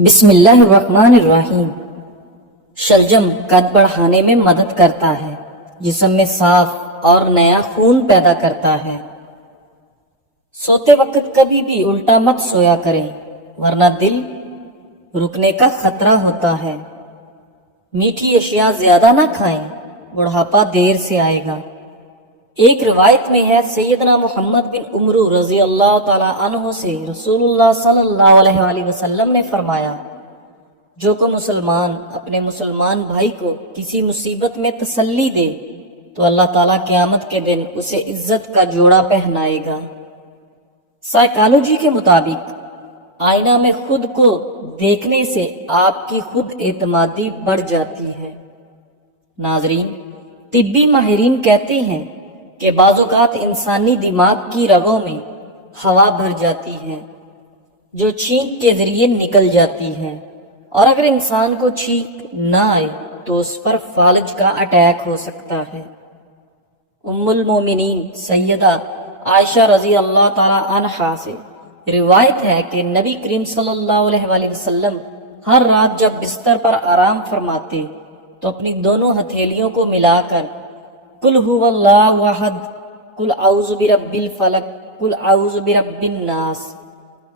بسم اللہ الرحمن الرحیم۔ شلجم قد بڑھانے میں مدد کرتا ہے، جسم میں صاف اور نیا خون پیدا کرتا ہے۔ سوتے وقت کبھی بھی الٹا مت سویا کریں، ورنہ دل رکنے کا خطرہ ہوتا ہے۔ میٹھی اشیاء زیادہ نہ کھائیں، بڑھاپا دیر سے آئے گا۔ ایک روایت میں ہے، سیدنا محمد بن عمرو رضی اللہ تعالی عنہ سے رسول اللہ صلی اللہ علیہ وآلہ وسلم نے فرمایا، جو کو مسلمان اپنے مسلمان بھائی کو کسی مصیبت میں تسلی دے تو اللہ تعالیٰ قیامت کے دن اسے عزت کا جوڑا پہنائے گا۔ سائیکالوجی کے مطابق آئینہ میں خود کو دیکھنے سے آپ کی خود اعتمادی بڑھ جاتی ہے۔ ناظرین، طبی ماہرین کہتے ہیں کہ بعض اوقات انسانی دماغ کی رگوں میں ہوا بھر جاتی ہے جو چھینک کے ذریعے نکل جاتی ہے، اور اگر انسان کو چھینک نہ آئے تو اس پر فالج کا اٹیک ہو سکتا ہے۔ ام المومنین سیدہ عائشہ رضی اللہ تعالی عنہا سے روایت ہے کہ نبی کریم صلی اللہ علیہ وآلہ وسلم ہر رات جب بستر پر آرام فرماتے تو اپنی دونوں ہتھیلیوں کو ملا کر قل هو اللہ احد، قل اعوذ برب الفلق، قل اعوذ برب الناس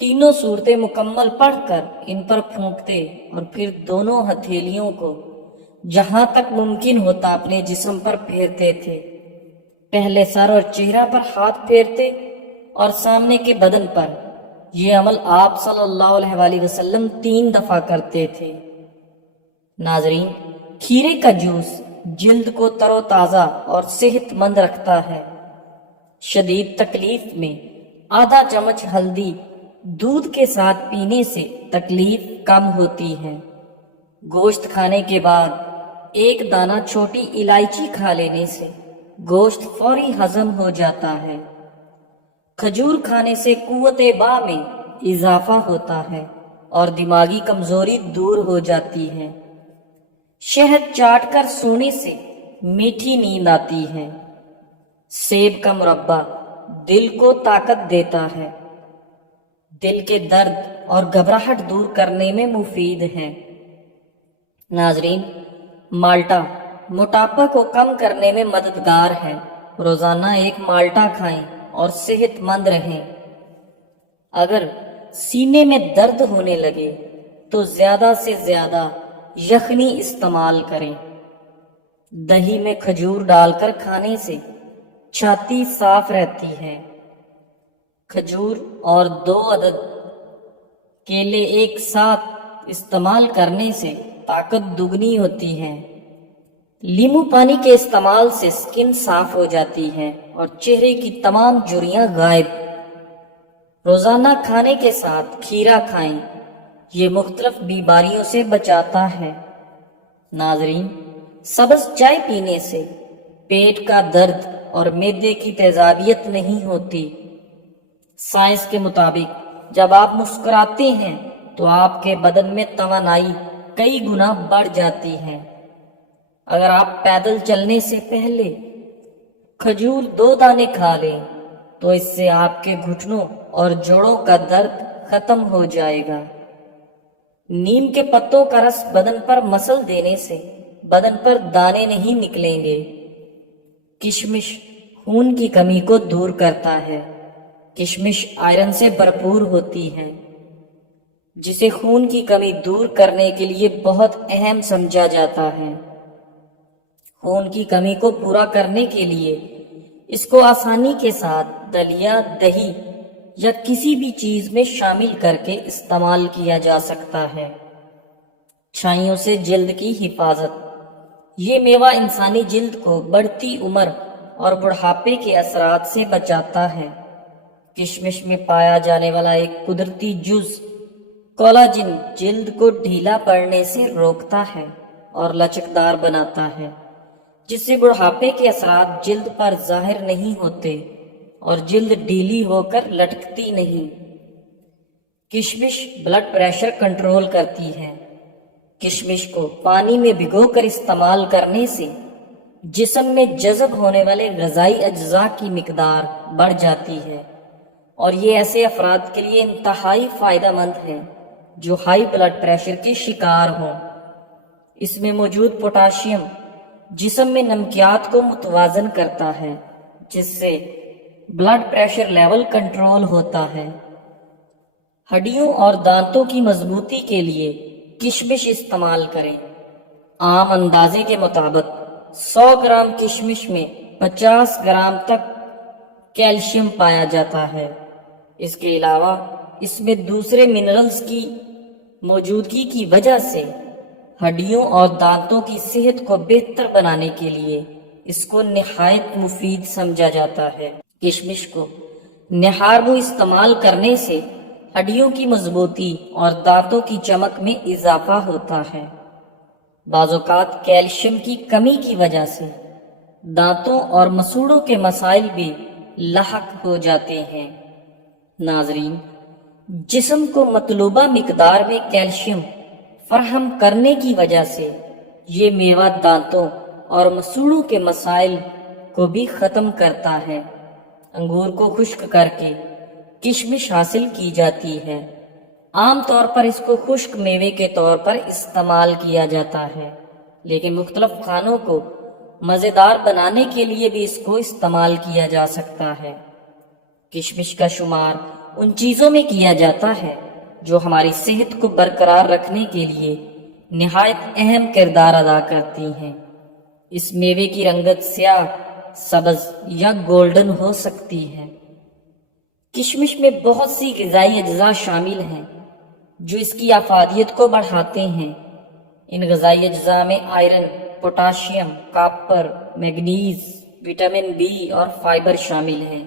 تینوں صورتیں مکمل پڑھ کر ان پر پھونکتے اور پھر دونوں ہتھیلیوں کو جہاں تک ممکن ہوتا اپنے جسم پر پھیرتے تھے۔ پہلے سر اور چہرہ پر ہاتھ پھیرتے اور سامنے کے بدن پر۔ یہ عمل آپ صلی اللہ علیہ وآلہ وسلم 3 دفعہ کرتے تھے۔ ناظرین، کھیرے کا جوس جلد کو تر و تازہ اور صحت مند رکھتا ہے۔ شدید تکلیف میں آدھا چمچ ہلدی دودھ کے ساتھ پینے سے تکلیف کم ہوتی ہے۔ گوشت کھانے کے بعد 1 دانہ چھوٹی الائچی کھا لینے سے گوشت فوری ہضم ہو جاتا ہے۔ کھجور کھانے سے قوت با میں اضافہ ہوتا ہے اور دماغی کمزوری دور ہو جاتی ہے۔ شہد چاٹ کر سونے سے میٹھی نیند آتی ہے۔ سیب کا مربع دل کو طاقت دیتا ہے، دل کے درد اور گھبراہٹ دور کرنے میں مفید ہے۔ ناظرین، مالٹا موٹاپا کو کم کرنے میں مددگار ہے۔ روزانہ 1 مالٹا کھائیں اور صحت مند رہیں۔ اگر سینے میں درد ہونے لگے تو زیادہ سے زیادہ یخنی استعمال کریں۔ دہی میں کھجور ڈال کر کھانے سے چھاتی صاف رہتی ہے۔ کھجور اور 2 عدد کیلے ایک ساتھ استعمال کرنے سے طاقت دگنی ہوتی ہے۔ لیمو پانی کے استعمال سے سکن صاف ہو جاتی ہے اور چہرے کی تمام جھریاں غائب۔ روزانہ کھانے کے ساتھ کھیرا کھائیں، یہ مختلف بیماریوں سے بچاتا ہے۔ ناظرین، سبز چائے پینے سے پیٹ کا درد اور معدے کی تیزابیت نہیں ہوتی۔ سائنس کے مطابق جب آپ مسکراتے ہیں تو آپ کے بدن میں توانائی کئی گنا بڑھ جاتی ہے۔ اگر آپ پیدل چلنے سے پہلے کھجور 2 دانے کھا لیں تو اس سے آپ کے گھٹنوں اور جوڑوں کا درد ختم ہو جائے گا۔ نیم کے پتوں کا رس بدن پر مسل دینے سے بدن پر دانے نہیں نکلیں گے۔ کشمش خون کی کمی کو دور کرتا ہے۔ کشمش آئرن سے بھرپور ہوتی ہے، جسے خون کی کمی دور کرنے کے لیے بہت اہم سمجھا جاتا ہے۔ خون کی کمی کو پورا کرنے کے لیے اس کو آسانی کے ساتھ دلیا، دہی یا کسی بھی چیز میں شامل کر کے استعمال کیا جا سکتا ہے۔ چھائیوں سے جلد کی حفاظت۔ یہ میوہ انسانی جلد کو بڑھتی عمر اور بڑھاپے کے اثرات سے بچاتا ہے۔ کشمش میں پایا جانے والا ایک قدرتی جز کولاجن جلد کو ڈھیلا پڑنے سے روکتا ہے اور لچکدار بناتا ہے، جس سے بڑھاپے کے اثرات جلد پر ظاہر نہیں ہوتے اور جلد ڈھیلی ہو کر لٹکتی نہیں۔ کشمش بلڈ پریشر کنٹرول کرتی ہے۔ کشمش کو پانی میں بھگو کر استعمال کرنے سے جسم میں جذب ہونے والے غذائی اجزاء کی مقدار بڑھ جاتی ہے، اور یہ ایسے افراد کے لیے انتہائی فائدہ مند ہے جو ہائی بلڈ پریشر کے شکار ہوں۔ اس میں موجود پوٹاشیم جسم میں نمکیات کو متوازن کرتا ہے، جس سے بلڈ پریشر لیول کنٹرول ہوتا ہے۔ ہڈیوں اور دانتوں کی مضبوطی کے لیے کشمش استعمال کریں۔ عام اندازے کے مطابق 100 گرام کشمش میں 50 گرام تک کیلشیم پایا جاتا ہے۔ اس کے علاوہ اس میں دوسرے منرلز کی موجودگی کی وجہ سے ہڈیوں اور دانتوں کی صحت کو بہتر بنانے کے لیے اس کو نہایت مفید سمجھا جاتا ہے۔ کشمش کو نہار منہ استعمال کرنے سے ہڈیوں کی مضبوطی اور دانتوں کی چمک میں اضافہ ہوتا ہے۔ بعض اوقات کیلشیم کی کمی کی وجہ سے دانتوں اور مسوڑوں کے مسائل بھی لاحق ہو جاتے ہیں۔ ناظرین، جسم کو مطلوبہ مقدار میں کیلشیم فراہم کرنے کی وجہ سے یہ میوہ دانتوں اور مسوڑوں کے مسائل کو بھی ختم کرتا ہے۔ انگور کو خشک کر کے کشمش حاصل کی جاتی ہے۔ عام طور پر اس کو خشک میوے کے طور پر استعمال کیا جاتا ہے، لیکن مختلف کھانوں کو مزیدار بنانے کے لیے بھی اس کو استعمال کیا جا سکتا ہے۔ کشمش کا شمار ان چیزوں میں کیا جاتا ہے جو ہماری صحت کو برقرار رکھنے کے لیے نہایت اہم کردار ادا کرتی ہیں۔ اس میوے کی رنگت سیاہ، سبز یا گولڈن ہو سکتی ہے۔ کشمش میں بہت سی غذائی اجزاء شامل ہیں جو اس کی افادیت کو بڑھاتے ہیں۔ ان غذائی اجزاء میں iron, potassium, copper, manganese, vitamin B اور فائبر شامل ہیں۔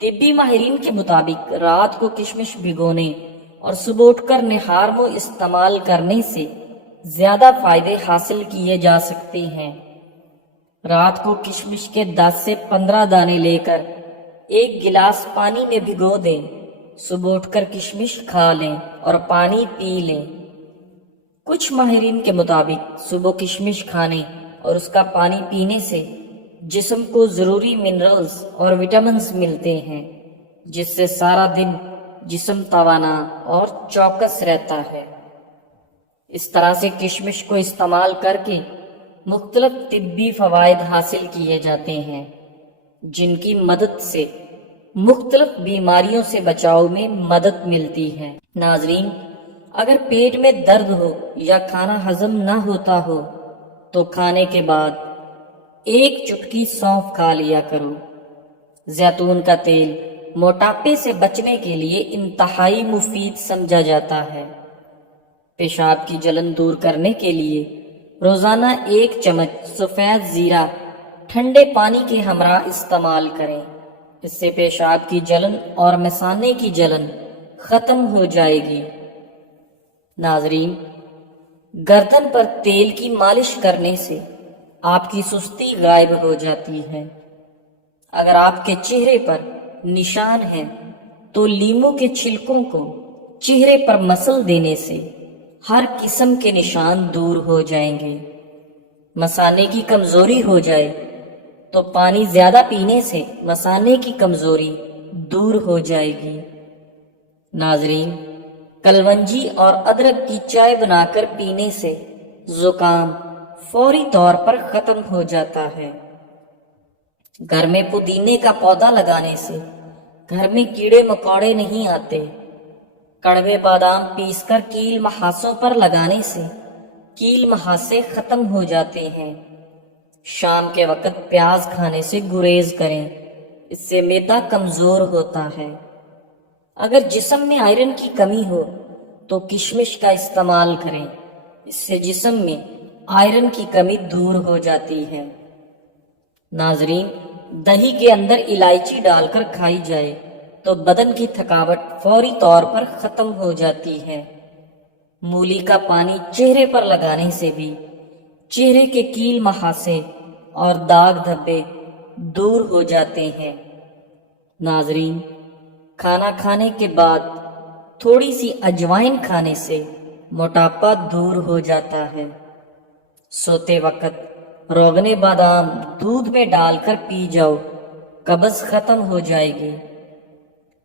طبی ماہرین کے مطابق رات کو کشمش بھگونے اور صبح اٹھ کر نہار منہ استعمال کرنے سے زیادہ فائدے حاصل کیے جا سکتے ہیں۔ رات کو کشمش کے 10 سے 15 دانے لے کر ایک گلاس پانی میں بھگو دیں، صبح اٹھ کر کشمش کھا لیں اور پانی پی لیں۔ کچھ ماہرین کے مطابق صبح کشمش کھانے اور اس کا پانی پینے سے جسم کو ضروری منرلز اور وٹامنز ملتے ہیں، جس سے سارا دن جسم توانا اور چوکس رہتا ہے۔ اس طرح سے کشمش کو استعمال کر کے مختلف طبی فوائد حاصل کیے جاتے ہیں، جن کی مدد سے مختلف بیماریوں سے بچاؤ میں مدد ملتی ہے۔ ناظرین، اگر پیٹ میں درد ہو یا کھانا ہضم نہ ہوتا ہو تو کھانے کے بعد ایک چٹکی سونف کھا لیا کرو۔ زیتون کا تیل موٹاپے سے بچنے کے لیے انتہائی مفید سمجھا جاتا ہے۔ پیشاب کی جلن دور کرنے کے لیے روزانہ 1 چمچ سفید زیرہ ٹھنڈے پانی کے ہمراہ استعمال کریں۔ اس سے پیشاب کی جلن اور مثانے کی جلن ختم ہو جائے گی۔ ناظرین، گردن پر تیل کی مالش کرنے سے آپ کی سستی غائب ہو جاتی ہے۔ اگر آپ کے چہرے پر نشان ہیں تو لیموں کے چھلکوں کو چہرے پر مسل دینے سے ہر قسم کے نشان دور ہو جائیں گے۔ مثانے کی کمزوری ہو جائے تو پانی زیادہ پینے سے مثانے کی کمزوری دور ہو جائے گی۔ ناظرین، کلونجی اور ادرک کی چائے بنا کر پینے سے زکام فوری طور پر ختم ہو جاتا ہے۔ گھر میں پودینے کا پودا لگانے سے گھر میں کیڑے مکوڑے نہیں آتے۔ کڑوے بادام پیس کر کیل محاسوں پر لگانے سے کیل محاسے ختم ہو جاتے ہیں۔ شام کے وقت پیاز کھانے سے گریز کریں، اس سے معدہ کمزور ہوتا ہے۔ اگر جسم میں آئرن کی کمی ہو تو کشمش کا استعمال کریں، اس سے جسم میں آئرن کی کمی دور ہو جاتی ہے۔ ناظرین، دہی کے اندر الائچی ڈال کر کھائی جائے تو بدن کی تھکاوٹ فوری طور پر ختم ہو جاتی ہے۔ مولی کا پانی چہرے پر لگانے سے بھی چہرے کے کیل محاسے اور داغ دھبے دور ہو جاتے ہیں۔ ناظرین، کھانا کھانے کے بعد تھوڑی سی اجوائن کھانے سے موٹاپا دور ہو جاتا ہے۔ سوتے وقت روغن بادام دودھ میں ڈال کر پی جاؤ، قبض ختم ہو جائے گی۔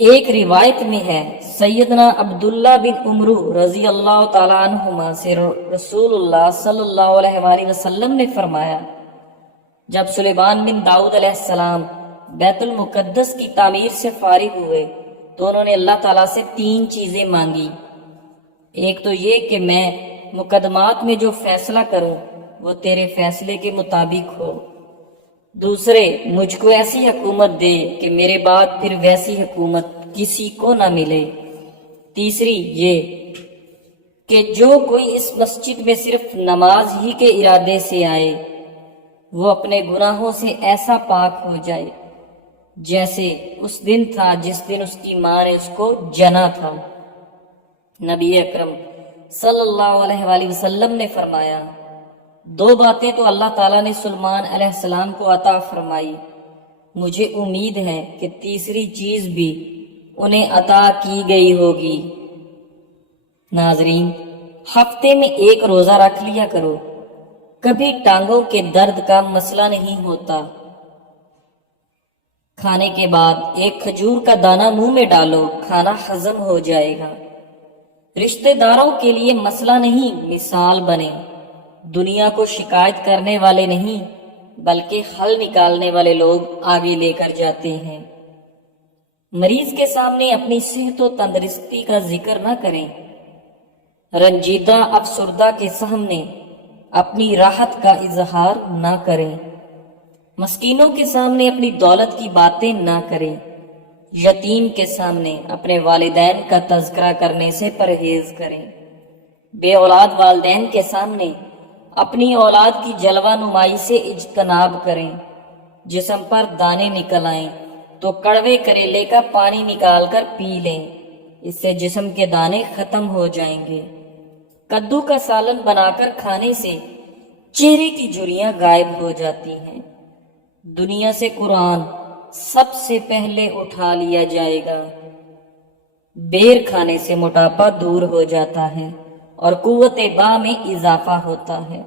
ایک روایت میں ہے سیدنا عبداللہ بن عمرو رضی اللہ تعالیٰ عنہما سے رسول اللہ صلی اللہ علیہ وآلہ وسلم نے فرمایا، جب سلیمان بن داؤد علیہ السلام بیت المقدس کی تعمیر سے فارغ ہوئے تو انہوں نے اللہ تعالیٰ سے 3 چیزیں مانگی۔ ایک تو یہ کہ میں مقدمات میں جو فیصلہ کروں وہ تیرے فیصلے کے مطابق ہو، دوسرے مجھ کو ایسی حکومت دے کہ میرے بعد پھر ویسی حکومت کسی کو نہ ملے، تیسری یہ کہ جو کوئی اس مسجد میں صرف نماز ہی کے ارادے سے آئے وہ اپنے گناہوں سے ایسا پاک ہو جائے جیسے اس دن تھا جس دن اس کی ماں نے اس کو جنا تھا۔ نبی اکرم صلی اللہ علیہ وآلہ وسلم نے فرمایا، 2 باتیں تو اللہ تعالیٰ نے سلیمان علیہ السلام کو عطا فرمائی، مجھے امید ہے کہ تیسری چیز بھی انہیں عطا کی گئی ہوگی۔ ناظرین، ہفتے میں 1 روزہ رکھ لیا کرو، کبھی ٹانگوں کے درد کا مسئلہ نہیں ہوتا۔ کھانے کے بعد 1 کھجور کا دانہ منہ میں ڈالو، کھانا ہضم ہو جائے گا۔ رشتہ داروں کے لیے مسئلہ نہیں، مثال بنے، دنیا کو شکایت کرنے والے نہیں بلکہ حل نکالنے والے لوگ آگے لے کر جاتے ہیں۔ مریض کے سامنے اپنی صحت و تندرستی کا ذکر نہ کریں، رنجیدہ افسردہ کے سامنے اپنی راحت کا اظہار نہ کریں، مسکینوں کے سامنے اپنی دولت کی باتیں نہ کریں، یتیم کے سامنے اپنے والدین کا تذکرہ کرنے سے پرہیز کریں، بے اولاد والدین کے سامنے اپنی اولاد کی جلوہ نمائی سے اجتناب کریں، جسم پر دانے نکل آئیں تو کڑوے کریلے کا پانی نکال کر پی لیں، اس سے جسم کے دانے ختم ہو جائیں گے۔ کدو کا سالن بنا کر کھانے سے چہرے کی جھریاں غائب ہو جاتی ہیں۔ دنیا سے قرآن سب سے پہلے اٹھا لیا جائے گا۔ بیر کھانے سے موٹاپا دور ہو جاتا ہے اور قوت با میں اضافہ ہوتا ہے۔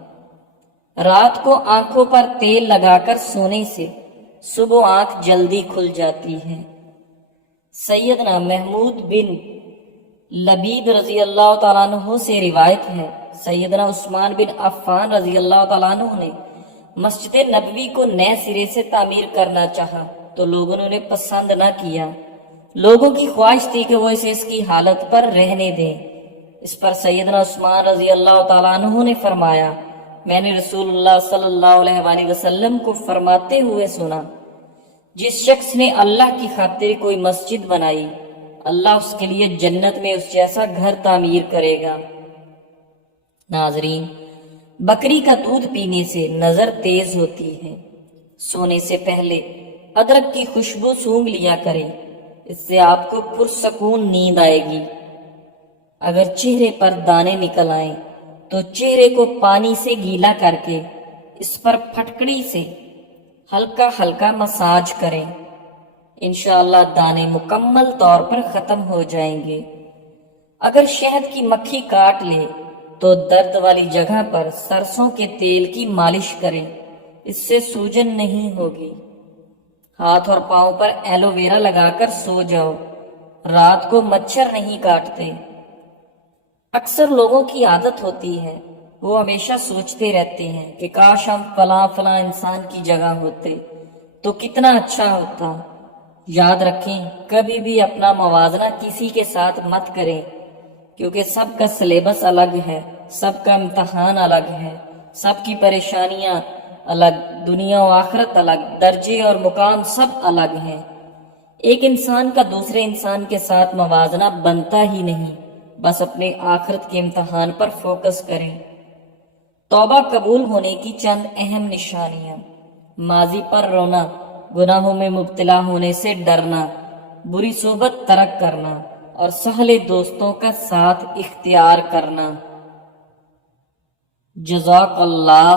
رات کو آنکھوں پر تیل لگا کر سونے سے صبح آنکھ جلدی کھل جاتی ہے۔ سیدنا محمود بن لبید رضی اللہ تعالیٰ عنہ سے روایت ہے، سیدنا عثمان بن عفان رضی اللہ تعالیٰ عنہ نے مسجد نبوی کو نئے سرے سے تعمیر کرنا چاہا تو لوگوں نے انہیں پسند نہ کیا۔ لوگوں کی خواہش تھی کہ وہ اسے اس کی حالت پر رہنے دیں۔ اس پر سیدنا عثمان رضی اللہ تعالیٰ عنہ نے فرمایا، میں نے رسول اللہ صلی اللہ علیہ وآلہ وسلم کو فرماتے ہوئے سنا، جس شخص نے اللہ کی خاطر کوئی مسجد بنائی اللہ اس کے لیے جنت میں اس جیسا گھر تعمیر کرے گا۔ ناظرین، بکری کا دودھ پینے سے نظر تیز ہوتی ہے۔ سونے سے پہلے ادرک کی خوشبو سونگھ لیا کریں، اس سے آپ کو پرسکون نیند آئے گی۔ اگر چہرے پر دانے نکل آئیں تو چہرے کو پانی سے گیلا کر کے اس پر پھٹکڑی سے ہلکا ہلکا مساج کریں، انشاءاللہ دانے مکمل طور پر ختم ہو جائیں گے۔ اگر شہد کی مکھی کاٹ لے تو درد والی جگہ پر سرسوں کے تیل کی مالش کریں، اس سے سوجن نہیں ہوگی۔ ہاتھ اور پاؤں پر ایلو ویرا لگا کر سو جاؤ، رات کو مچھر نہیں کاٹتے۔ اکثر لوگوں کی عادت ہوتی ہے، وہ ہمیشہ سوچتے رہتے ہیں کہ کاش ہم فلاں انسان کی جگہ ہوتے تو کتنا اچھا ہوتا۔ یاد رکھیں، کبھی بھی اپنا موازنہ کسی کے ساتھ مت کریں، کیونکہ سب کا سلیبس الگ ہے، سب کا امتحان الگ ہے، سب کی پریشانیاں الگ، دنیا و آخرت الگ، درجے اور مقام سب الگ ہیں۔ ایک انسان کا دوسرے انسان کے ساتھ موازنہ بنتا ہی نہیں، بس اپنے آخرت کے امتحان پر فوکس کریں۔ توبہ قبول ہونے کی چند اہم نشانیاں: ماضی پر رونا، گناہوں میں مبتلا ہونے سے ڈرنا، بری صحبت ترک کرنا اور سہلے دوستوں کا ساتھ اختیار کرنا۔ جزاک اللہ۔